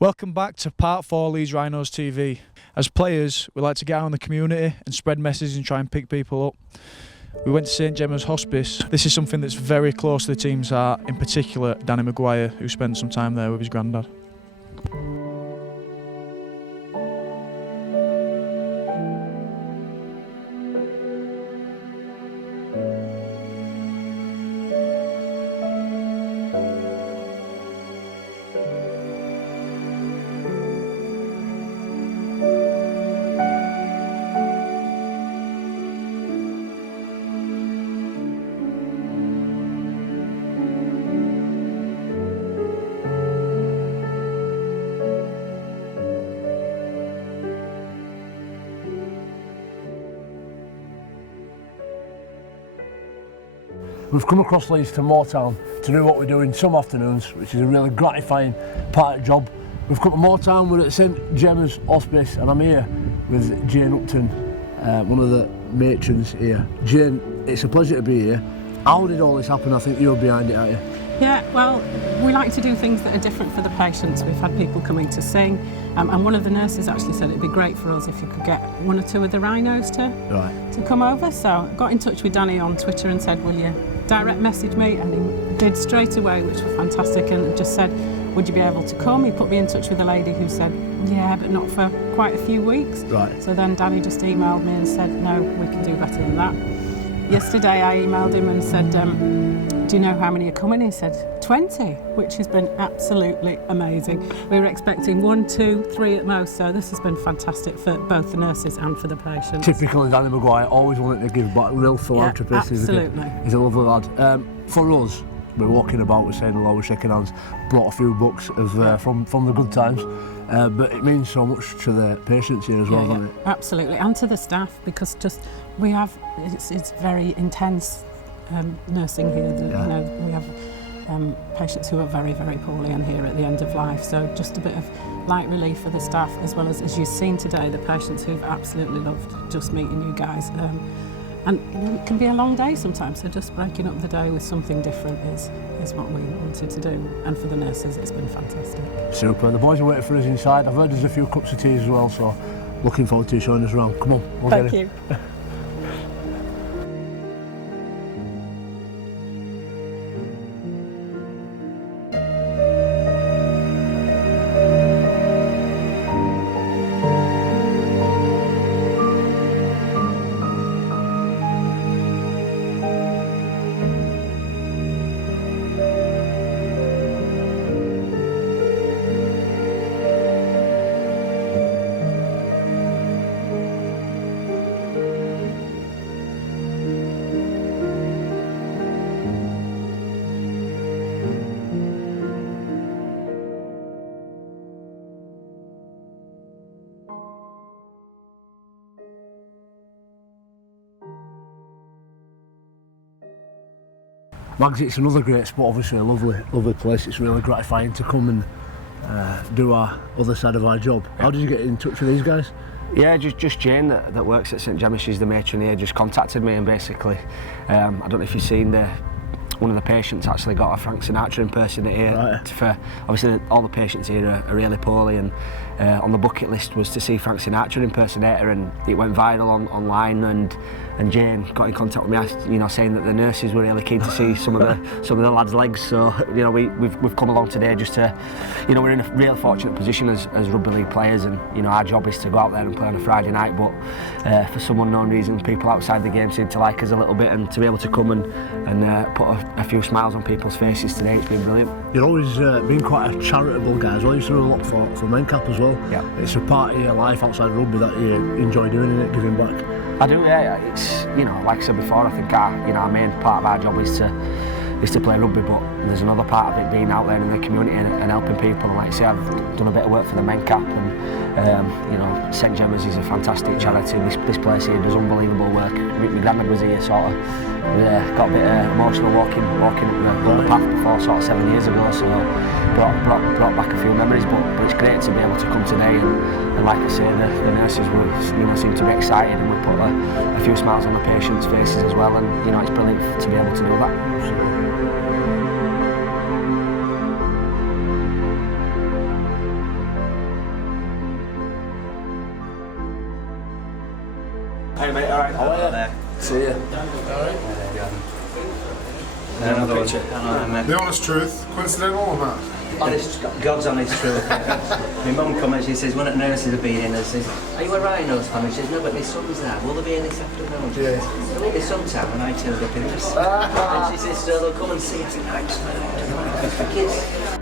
Welcome back to Part 4 Leeds Rhinos TV. As players, we like to get out in the community and spread messages and try and pick people up. We went to St Gemma's Hospice. This is something that's very close to the team's heart, in particular Danny Maguire, who spent some time there with his granddad. We've come across Leeds to Moortown to do what we do in some afternoons, which is a really gratifying part of the job. We've come to Moortown, we're at St Gemma's Hospice, and I'm here with Jane Upton, one of the matrons here. Jane, it's a pleasure to be here. How did all this happen? I think you're behind it, aren't you? Yeah, well, we like to do things that are different for the patients. We've had people coming to sing, and one of the nurses actually said it'd be great for us if you could get one or two of the Rhinos to come over. So I got in touch with Danny on Twitter and said, will you direct message me? And he did straight away, which was fantastic, and just said, would you be able to come? He put me in touch with a lady who said, yeah, but not for quite a few weeks. Right. So then Danny just emailed me and said, no, we can do better than that. Yesterday I emailed him and said, do you know how many are coming? He said 20, which has been absolutely amazing. We were expecting 1, 2, 3 at most, so this has been fantastic for both the nurses and for the patients. Typical Danny Maguire, always wanting to give back, real philanthropist. Yeah, absolutely. He's a lovely lad. For us, we're walking about, we're saying hello, we're shaking hands, brought a few books of from the good times, but it means so much to the patients here as well, doesn't it? Absolutely, and to the staff, because just we have, it's very intense nursing here. You know, we have patients who are very, very poorly and here at the end of life, so just a bit of light relief for the staff, as well as you've seen today, the patients who've absolutely loved just meeting you guys. And you know, it can be a long day sometimes, so just breaking up the day with something different is what we wanted to do. And for the nurses, it's been fantastic. Super. The boys are waiting for us inside. I've heard there's a few cups of tea as well, so looking forward to you showing us around. Come on, we'll Thank get you. Mags, it's another great spot, obviously a lovely place. It's really gratifying to come and do our other side of our job. How did you get in touch with these guys? Yeah, just Jane that works at St Gemma, she's the matron here, just contacted me, and basically, I don't know if you've seen one of the patients actually got a Frank Sinatra impersonator here. Right. For obviously all the patients here are really poorly, and on the bucket list was to see Frank Sinatra impersonator, and it went viral online, and Jane got in contact with me, you know, saying that the nurses were really keen to see some of the lads' legs. So you know, we've come along today just to, you know, we're in a real fortunate position as rugby league players, and you know, our job is to go out there and play on a Friday night, but for some unknown reason people outside the game seem to like us a little bit, and to be able to come and put a few smiles on people's faces today, it's been brilliant. You're always been quite a charitable guy as well. You used to do a lot for Mencap as well. Yeah. It's a part of your life outside of rugby that you enjoy doing, it, giving back. I do, yeah. It's, you know, like I said before, I think our main part of our job is to is to play rugby, but there's another part of it being out there in the community and helping people. And like I say, I've done a bit of work for the Men Cap, and you know, St Gemma's is a fantastic charity. This place here does unbelievable work. My granddad was here, sort of, got a bit emotional walking up the path before, sort of 7 years ago, so brought back a few memories, but it's great to be able to come today and like I say, the nurses were, you know, seem to be excited, and we put a few smiles on the patients' faces as well, and you know, it's brilliant to be able to do that. Hey mate, alright. Hello there. See you. Alright. The honest truth, coincidental or not? Honest, God's honest truth. My mum come and she says, one of the nurses have been in and says, are you a Rhinos fan? And she says, no, but my son's there. Will there be any this afternoon? Yeah. I think my son's out when I turned up in this. And she says, so they'll come and see it tonight. It's for kids.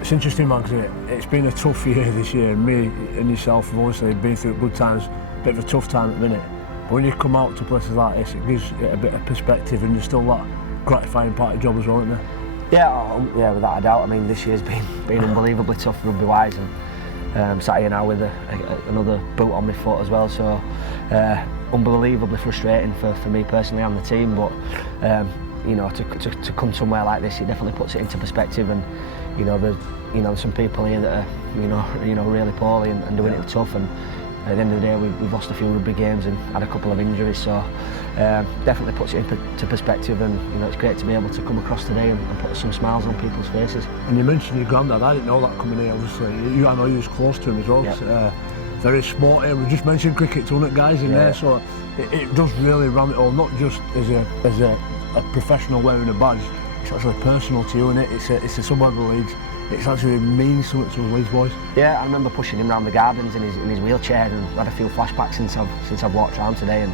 It's interesting, man, because it's been a tough year this year. Me and yourself have obviously been through good times, a bit of a tough time at the minute. But when you come out to places like this, it gives it a bit of perspective, and there's still that gratifying part of the job as well, isn't there? Yeah, without a doubt. I mean, this year's been unbelievably tough rugby-wise, and sat here now with another boot on my foot as well. So unbelievably frustrating for me personally and the team. But you know, to come somewhere like this, it definitely puts it into perspective. And you know, there's some people here that are you know really poorly and doing it tough. And at the end of the day, we've lost a few rugby games and had a couple of injuries, so definitely puts it into perspective, and you know, it's great to be able to come across today and put some smiles on people's faces. And you mentioned your granddad. I didn't know that coming here, obviously. I know you was close to him as well. Yep. Very sporty. We just mentioned cricket, to guys in there, so it does really ram it all, not just as a professional wearing a badge. It's actually personal to you, and it's a suburb of Leeds. It actually means something to us Leeds boys. Yeah, I remember pushing him around the gardens in his wheelchair, and had a few flashbacks since I've walked around today. And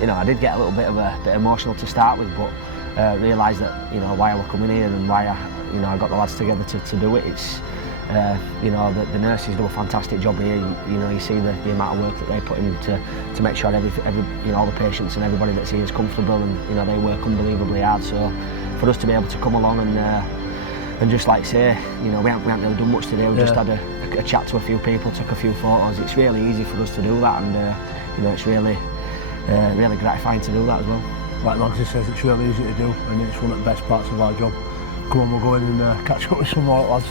you know, I did get a little bit emotional to start with, but realised that, you know, why I was coming here and why I got the lads together to do it. It's you know, the nurses do a fantastic job here. You know, you see the amount of work that they put in to make sure every you know, all the patients and everybody that's here is comfortable, and you know, they work unbelievably hard. So for us to be able to come along and just like say, you know, we haven't really done much today. We just had a chat to a few people, took a few photos. It's really easy for us to do that, and you know, it's really gratifying to do that as well. Like Magsy says, it's really easy to do, and it's one of the best parts of our job. Come on, we'll go in and catch up with some more lads.